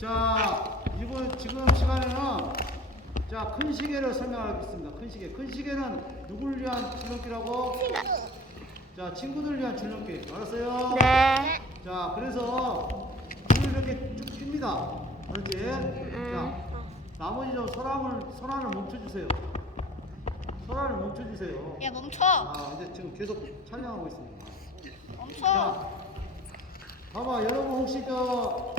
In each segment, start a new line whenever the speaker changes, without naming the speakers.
자, 이번 지금 시간에는 자, 큰 시계를 설명하겠습니다. 큰 시계. 큰 시계는 누구를 위한 줄넘기라고? 자, 친구들을 위한 줄넘기. 알았어요?
네.
자, 그래서 줄을 이렇게 쭉 핍니다. 그렇지? 자, 나머지 좀 소란을, 소란을 멈춰주세요. 소란을 멈춰주세요.
야 멈춰
아, 이제 지금 계속 촬영하고 있습니다.
멈춰
자, 봐봐, 여러분 혹시 저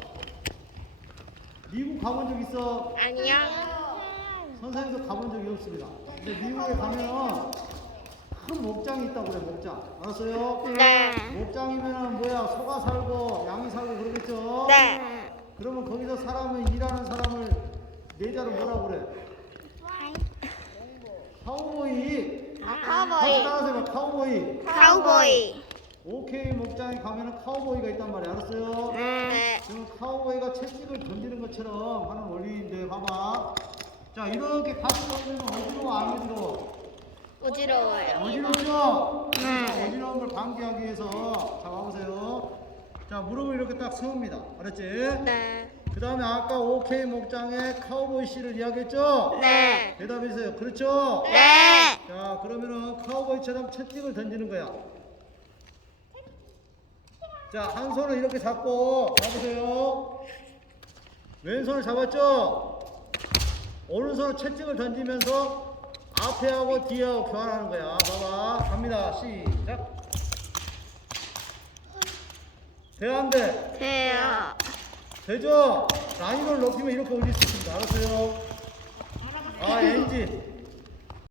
미국 가본 적 있어?
아니요.
선생님도 가본 적이 없습니다. 근데 미국에 가면은 큰 목장이 있다고 그래, 목장. 알았어요?
네.
목장이면은 뭐야, 소가 살고 양이 살고 그러겠죠?
네.
그러면 거기서 사람을 일하는 사람을 내자로 뭐라고 그래? 카우보이.
아,
같이
카우보이.
해봐, 카우보이.
카우보이.
오케이 목장에 가면은 카우보이가 있단 말이야, 알았어요?
네.
지금 카우보이가 채찍을 던지는 것처럼 하는 원리인데 봐봐. 자 이렇게 같이 던지면 어지러워 안 어지러워?
어지러워요.
어지럽죠?
네.
어지러운 걸 방지하기 위해서 자 와보세요. 자 무릎을 이렇게 딱 세웁니다. 알았지?
네.
그 다음에 아까 오케이 목장에 카우보이 씨를 이야기했죠?
네.
대답해 주세요. 그렇죠?
네.
자 그러면은 카우보이처럼 채찍을 던지는 거야. 자 한 손을 이렇게 잡고 봐보세요. 왼손을 잡았죠? 오른손을 채찍을 던지면서 앞에 하고 뒤에 하고 교환하는 거야. 봐봐. 갑니다. 시작. 돼, 안 돼?
돼요.
되죠? 난이도를 높이면 이렇게 올릴 수 있습니다. 알았어요?